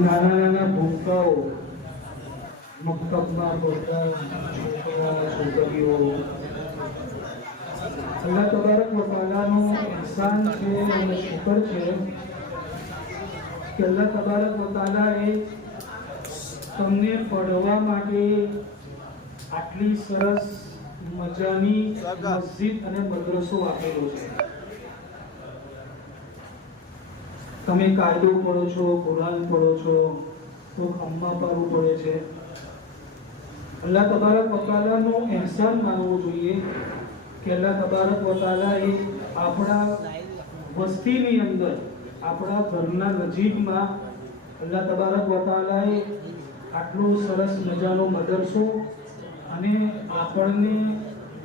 નાના નાના ભૂલકાઓ મક્તબમાં ભણતા છોકરા છોકરીઓ અલ્લાહ તબારક વતાલાનો તાલાનો છે અને શુકર છે. કે અલ્લાહ તબારક વતાલાએ તમને પડવા માટે આટલી સરસ મજાની મસ્જિદ અને મદ્રસો આપેલો છે. તમે કાયદો પડો છો, કુરાન પડો છો, તો અમ્મા પાડવું પડે છે. અલ્લાહ તબારક વતાલાનો અહેસાન માનવો જોઈએ કે અલ્લાહ તબારક વતાલાએ આપણા વસ્તીની અંદર, આપણા ઘરના નજીકમાં અલ્લાહ તબારક વતાલાએ આટલો સરસ મજાનો મદરસો અને આપણને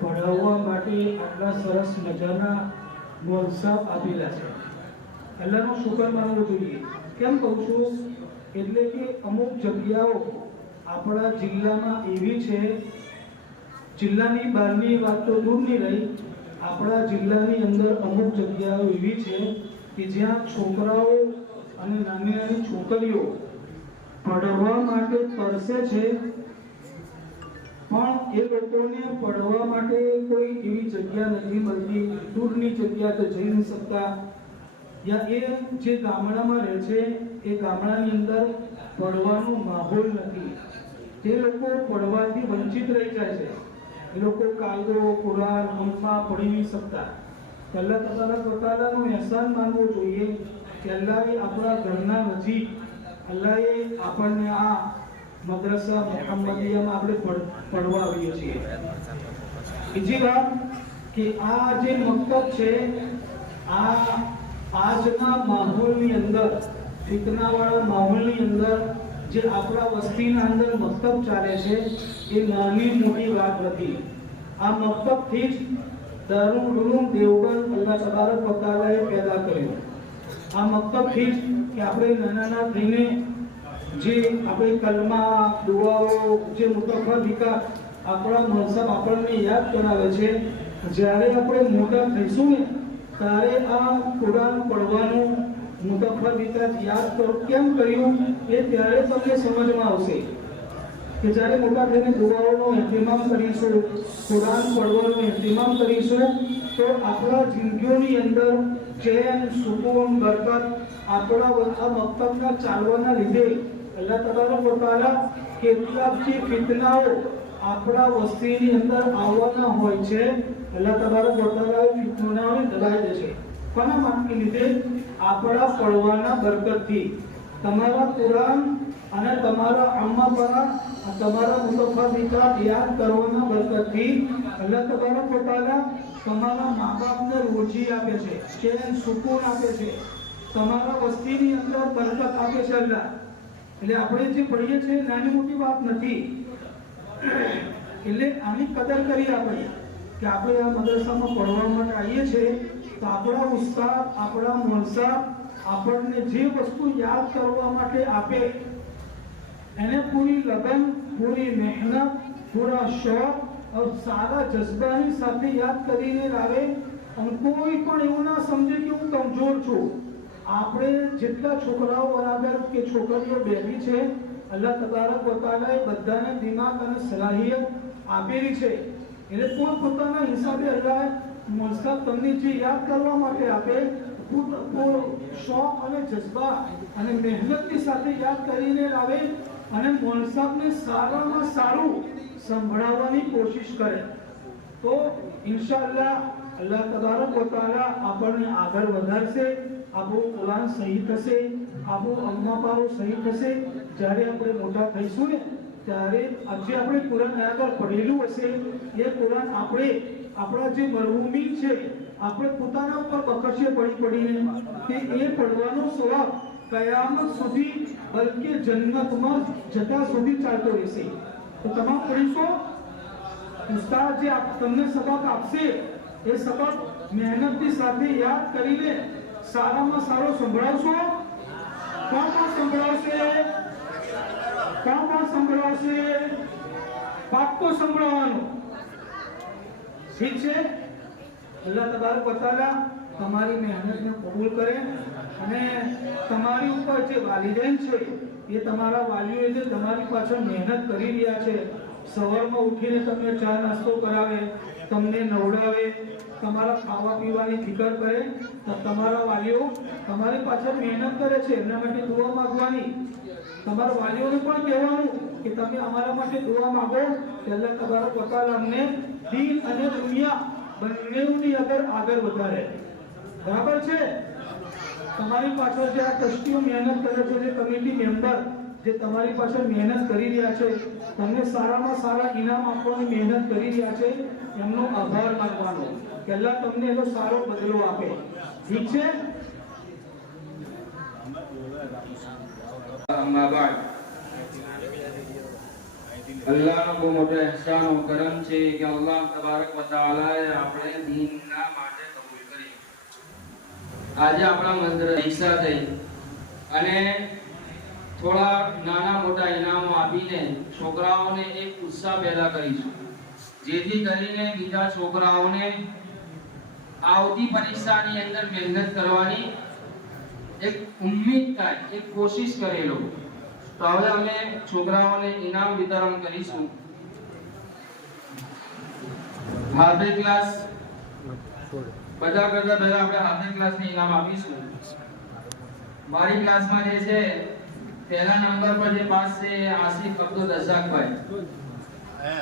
ભણાવવા માટે આટલા સરસ મજાના મોલસાબ આપેલા છે. અલ્લાહનો શુકર માનવો જોઈએ? કેમ કહું છું? એટલે કે અમુક જગ્યાઓ આપણા જિલ્લામાં એવી છે, જિલ્લાની બહારની વાત તો દૂરની રહી, આપણા જિલ્લાની અંદર અમુક જગ્યાઓ એવી છે કે જ્યાં છોકરાઓ અને નાની નાની છોકરીઓ ભણવા માટે તરસે છે એ લોકોને પડવા માટે કોઈ એવી જગ્યા નથી મળતી. દૂરની જગ્યા તો જઈ નહીં શકતા. યા એ જે ગામડામાં રહે છે, એ ગામડાની અંદર પડવાનો માહોલ નથી. તે લોકો પડવાથી વંચિત રહી જાય છે. એ લોકો કાયદો, કુરાન અમ્મા પડી નહીં શકતા. પહેલાં તબારક વતાલાનું અહેસાન માનવું જોઈએ. કે અલ્લાહે આપણા ઘરના નજીક, અલ્લાહે આપણને આ મદ્રસા મુહમ્મદિયામાં આપણે પડવા આવીએ છીએ. બીજી વાત કે આ જે મકતબ છે, આ આજના માહોલની અંદર, ફિતનાવાળા માહોલની અંદર જે આપણા વસ્તીના અંદર મકતબ ચાલે છે, એ નાની મોટી વાત નથી. આ મકતબથી જ દારૂલ ઉલૂમ દેવબંદ અલ્લાહ તબારક પેદા કર્યું. આ મકતબથી જ કે આપણે નાના નાના થઈને જે આપણે કલમા દુઆઓ જે મુતફરિકા આપણા મનસબ આપણને યાદ કરાવે છે, જ્યારે આપણે મોટા થઈશું ને, ત્યારે આ કુરાન પડવાનું મુતફરિકા યાદ કરો, કેમ કર્યું? એ ત્યારે તમને સમજમાં આવશે. કે જ્યારે મોટા થઈને દુઆઓનો ઇહતિમામ કરીશું, કુરાન પડવાનો ઇહતિમામ કરીશું, તો આપણા જિંદગીઓની અંદર ચેન, સુકૂન, બરકત આપણા આ મક્તબના ચાલવાના લીધે અલ્લાહ તબારક કેટલાક જે ફિતનાઓ આપણા વસ્તીની અંદર આવવાના હોય છે, અલ્લાહ તબારક એ ફિતનાઓને દબાઈ છે. કોના માટે લીધે? આપણા પડવાના બરકતથી. તમારા કુરાન અને તમારા અમ્માપરા તમારા મુતફાદિકા યાદ કરવાના બરકતથી અલ્લાહ તબારક તઆલા તમારા મા બાપને રોજી આપે છે, ચેન, સુકૂન આપે છે. તમારા વસ્તીની અંદર બરકત આપે છે અલ્લાહ. એટલે આપણે જે ભણીએ છીએ નાની મોટી વાત નથી. એટલે આની કદર કરી આપણે કે આપણે આ મદરસામાં ભણવા માટે આવીએ છીએ તો આપણા ઉસ્તાદ, આપણા મોલસા આપણને જે વસ્તુ યાદ કરવા માટે આપે, એને પૂરી લગન, પૂરી મહેનત, પૂરા શોખ और સારા જજ્બાની સાથે યાદ કરીને લાવે અને કોઈ પણ એવું ના સમજે કે હું કમજોર છું. આપણે જેટલા છોકરાઓ બરાબર કે છોકરીઓ બેઠી છે, અલ્લાહ તબારક પોતાના બધાને દિમાગ અને સલાહિયત આપેલી છે. એટલે પોત પોતાના હિસાબે અલ્લાહ મુસ્તક તમને જે યાદ કરવા માટે આપે શોખ અને જજ્બા અને મહેનતની સાથે યાદ કરીને લાવે અને મોનસાબને સારામાં સારું સંભળાવવાની કોશિશ કરે. તો ઇન્શાઅલ્લાહ અલ્લાહ તબારક પોતાના આપણને આગળ વધારશે. આપણું કુરાન સહી થશે આબો અંગાપારો પારો સહી થશે જ્યારે આપણે મોટા થઈશું ને, ત્યારે આજે આપણે કુરાન આગળ પડેલું હશે. એ કુરાન આપણે, આપણા જે મરભૂમિ છે, આપણે પોતાના ઉપર બકશે પડી પડીને કે એ પડવાનો સ્વભાવ કયામત સુધી, બલકે જન્નતમાં જતા સુધી ચાલતો રહેશે. તો તમામ પડીશો? ઉસ્તાદ જે તમને સબક આપશે, એ સબક મહેનતની સાથે યાદ કરીને સારામાં સારો સંભળાવશો? કોણ કોણ સંભળાવશે? કોણ કોણ સંભળાવશે? પાક્કો સંભળાવવાનો. ઠીક છે? અલ્લાહ તબારક વતાલા તમારી મહેનતને કબૂલ કરે અને તમારી ઉપર જે વાલિદેન છે, એ તમારા વાલીઓએ જે તમારી પાછળ મહેનત કરી રહ્યા છે, સવારમાં ઉઠીને તમને ચા નાસ્તો કરાવે, તમને નવડાવે તમારા ખાવા પીવાની ફિકર કરે, તો તમારા વાલીઓ તમારી પાછળ મહેનત કરે છે, એમના માટે દુઆ માંગવાની. તમારા વાલીઓને પણ કહેવાનું કે તમે અમારા માટે દુઆ માગો કે અલ્લાહ તબારક અમને દીન અને દુનિયા બંનેની આગળ આગળ વધારે. બરાબર છે? તમારી પાછળ જે આ ટ્રસ્ટીઓ મહેનત કરે છે, જે કમિટી મેમ્બર જે તમારી પાછળ મહેનત કરી રહ્યા છે, તમને સારામાં સારા ઇનામ આપવાની મહેનત કરી રહ્યા છે, એમનો આભાર માનવાનો. કે અલ્લાહ તમને એનો સારો બદલો આપે. ઠીક છે? આજે આપણા મંત્ર ઈસા થઈ અને થોડા નાના મોટા ઇનામો આપીને છોકરાઓને એક ઉત્સાહ પેદા કરીશું. જેથી કરીને બીજા છોકરાઓને આવતી પરીક્ષાની અંદર મહેનત કરવાની એક ઉમ્મીદ થાય, એક કોશિશ કરેલો. તો હવે અમે છોકરાઓને ઇનામ વિતરણ કરીશું. હાર્દિક ક્લાસ. બધા કરતા પહેલા આપણે હાર્દિક ક્લાસને ઇનામ આપીશું. મારી ક્લાસમાં જે છે, પહેલા નંબર પર જે પાસ છે આસિફ અબ્દુલ રઝાકભાઈ હે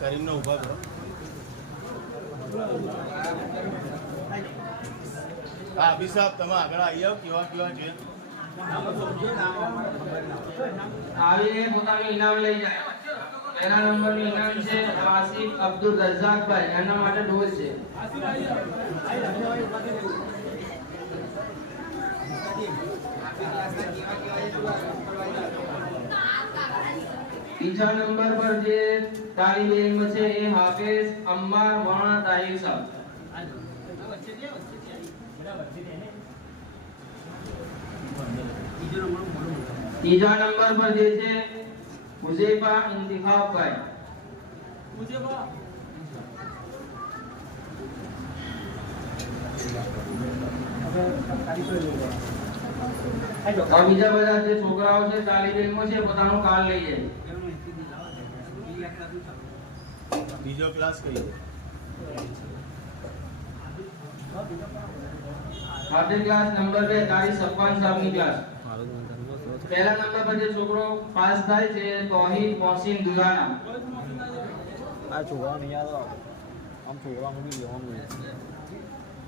કરીને ઊભા કરો હા અભી સાહેબ, તમે આગળ આવી આવો કેવા કેવા છે? પોતાનું ઇનામ લઈ જાય. પહેલા નંબરનું ઇનામ છે આસિફ અબ્દુલ રઝાકભાઈ. એના માટે ડોલ છે. ત્રીજા નંબર પર જે તારી બેન છે એ હાફેઝ અમ્માર વાણા તાહિર સાહેબ. ત્રીજા નંબર પર જે છે હુઝૈફા ઇન્તિખાબભાઈ આ બીજા બધા જે છોકરાઓ છે તાલીમ ઇલ્મો છે પોતાનું કાલ લઈ જાય બીજો ક્લાસ કઈ હાર્દિક ક્લાસ નંબર 2 તારી સફવાન સાહેબની ક્લાસ પહેલા નંબર પર જે છોકરો પાસ થાય છે તોહીદ મોહસિન દુરાના આ છોકરા નહીં આવતો આમ છોકરા મૂકી જવાનું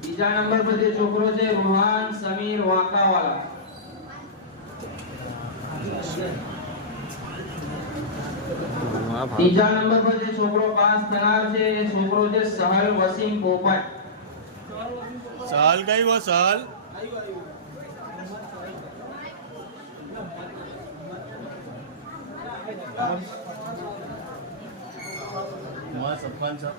બીજા નંબર પર જે છોકરો છે રૂહાન સમીર વાકાવાલા. ત્રીજા નંબર પર જે છોકરો પાસ થનાર છે એ છોકરો છે સહલ વસીમ પોપટ. સહલ કઈ વો સાલમાં સપન છે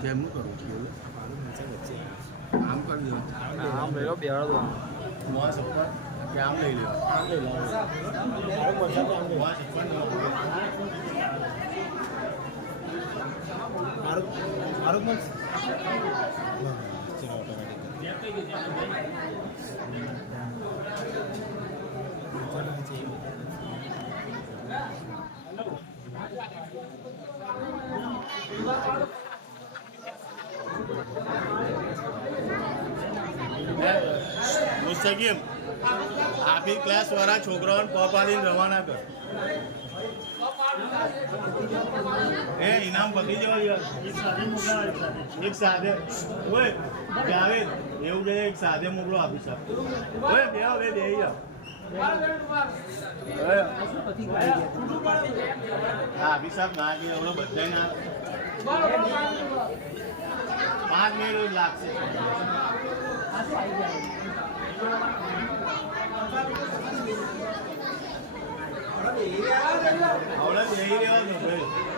કેમનું કરું છું આમ કરી દો આમ લઈ લો બેહાડો માં સપન કે આમ લઈ લો આમ લઈ લો માં સપન મુસ્તકીમ આખી ક્લાસ વાળા છોકરાઓને પપ રવાના કર. એ, ઇનામ પતી જવા યાર. એક સાથે. ઓય જાવેદ એવું છે એક સાથે મોકલો આપી સાહેબ ઓય, બે હવે બે. હા સાહેબ ના કે એવડો બધાય ના પાંચ મિનિટ જ લાગશે આવડે જઈ રહ્યો છો ભાઈ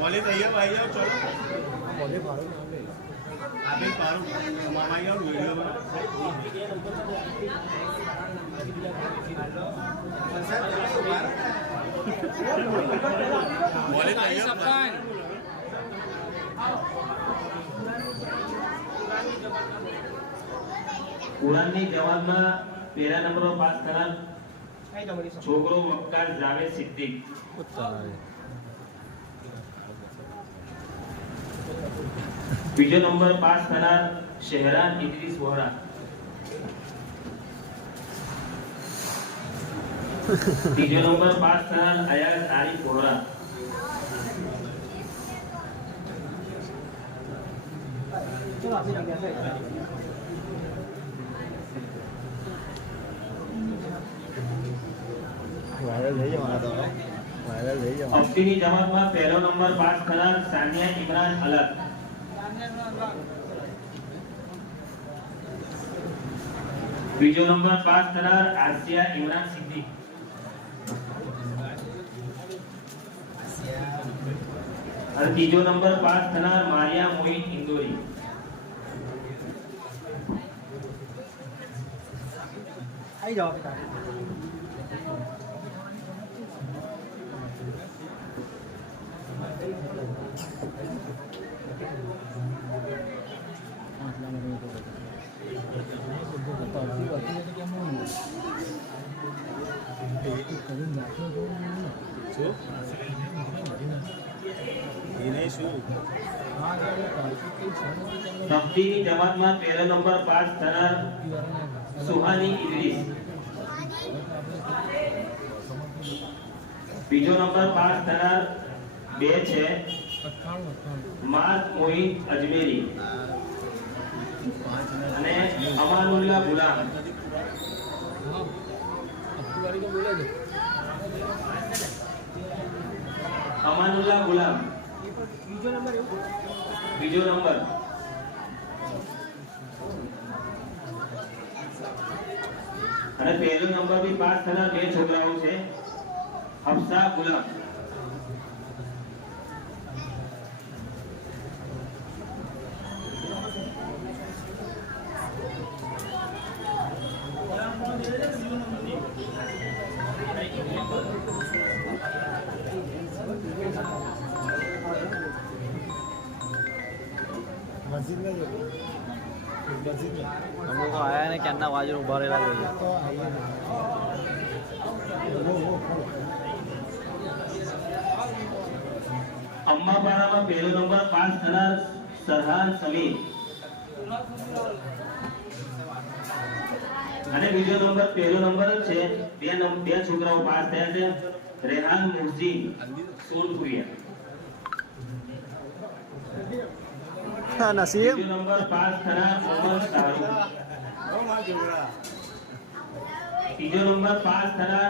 બોલે તૈયાર ભાઈ જાઓ ચલો બોલે ભાડું ના લે આપી પારું મામા જાઓ વીડિયો બોલે તૈયાર કુરાનની જવાબમાં પહેલા નંબર પાસ થનાર છોકરો વક્કાર જાવેદ સિદ્દીક. બીજો નંબર પાસ થનાર શહેરાન ઇદ્રીસ વોરા ત્રીજો નંબર પાસ થનાર અયાઝ આરિફ વોરા વાયરલ થઈ જવાના તો વાયરલ થઈ જવાના અફતીની જમાતમાં પહેલો નંબર પાસ થનાર સાનિયા ઇમરાન અલગ બીજો નંબર પાસ થનાર આસિયા ઇમરાન સિદ્દીક અને ત્રીજો નંબર પાસ થનાર મારિયા મોઈન ઇન્દોરી. આવી જાઓ શું? તફતીની જમાતમાં પહેલો નંબર પાસ થનાર સુહાની બીજો નંબર પાસ થનાર બે છે માર્ક મોહિન અજમેરી. અને અમાનુલ્લા ગુલામ. અમાનુલ્લાહ ગુલામ બીજો નંબર. અને પહેલો નંબર બી પાસ થનાર બે છોકરાઓ છે. હફસા ગુલામ. મસ્જિદ ના જવું ને ક્યાંના વાજર ઊભા રહેલા જોઈએ અંબાપાડામાં પહેલો નંબર પાંચ થનાર સરહાન સમીર. અને બીજો નંબર પહેલો નંબર છે બે બે છોકરાઓ પાસ થયા છે રેહાન મુરજી સોનપુરિયા.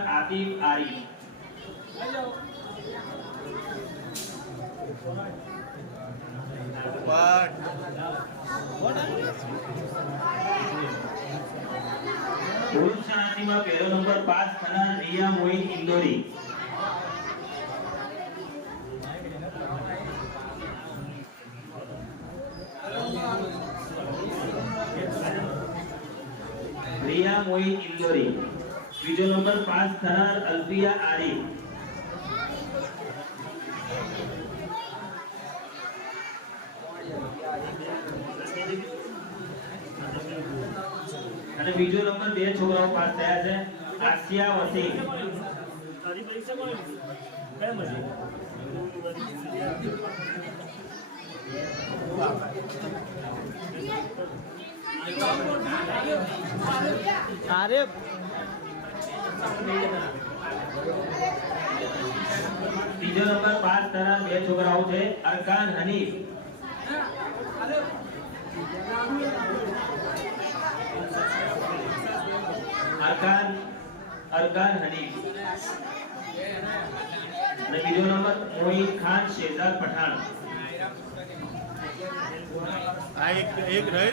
આતિફ આરિફ પુરુષ શનાતીમાં પહેલો નંબર પાસ થનાર રિયા મોહિન ઇન્દોરી. રિયા ઇન્દોરી બીજો નંબર પાસ થનાર અલ્ફિયા આરી. અને બીજો નંબર બે છોકરાઓ પાસ થયા છે. આસિયા વસીમ. અરે ત્રીજો નંબર પાસ થનાર બે છોકરાઓ છે અરકાન હનીફ. અરકાન અરકાન હનીફ. અને બીજો નંબર મોહિત ખાન શેહજાદ પઠાણ. આ એક એક રહી.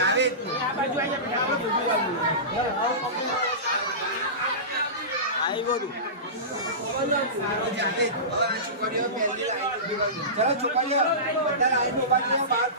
આવે આવ્યો છોકરીઓ બધા લાઈન ઊભા બાદ